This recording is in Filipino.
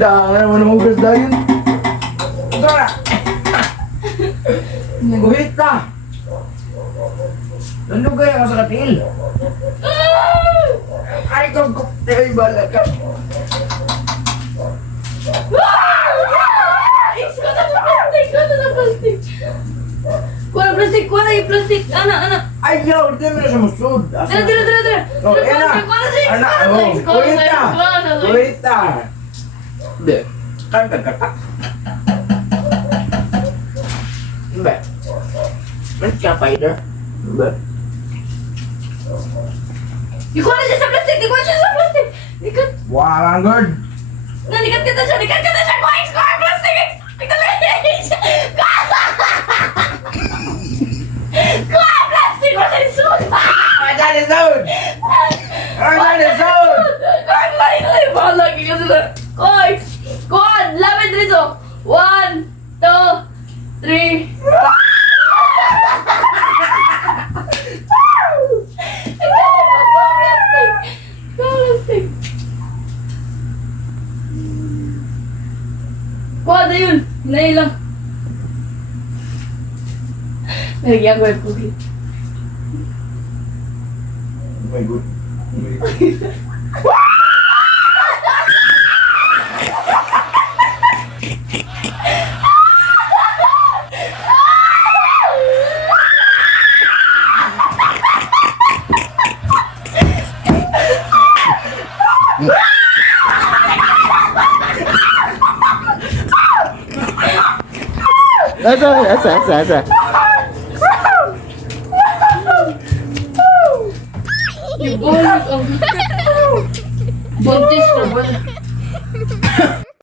Dangan naman ang hugas dahil. Ito na! Guhit na! Nandun kaya ka sa katil? Ay, ay, bala ka! Kuha na plastic! Kuha na plastic! Kuha na yung plastic! Anak! Ay, yaw! Di mo na siya musod! Tira! Oh, yan na! Anak, oh! Guhit na! Guhit na! Hindi. Kagagata. Hindi. Mas ka, fighter? Hindi. Ikuha na siya sa plastic! Dikat! Walang guard! Dikat kita siya! Kuha ang plastic! Kuha ang plastic! Kuha ang suit! Ay, dali zone! Ay, dali zone! Ay, bahala ka sila! Kuha! Lapit dito! 1, 2, 3. Plastic! Kuha na yun! Hinayin lang! Nalagyan ko yung pugi. Oh my God. Asa. Yung balik ang... Buntis ka ba?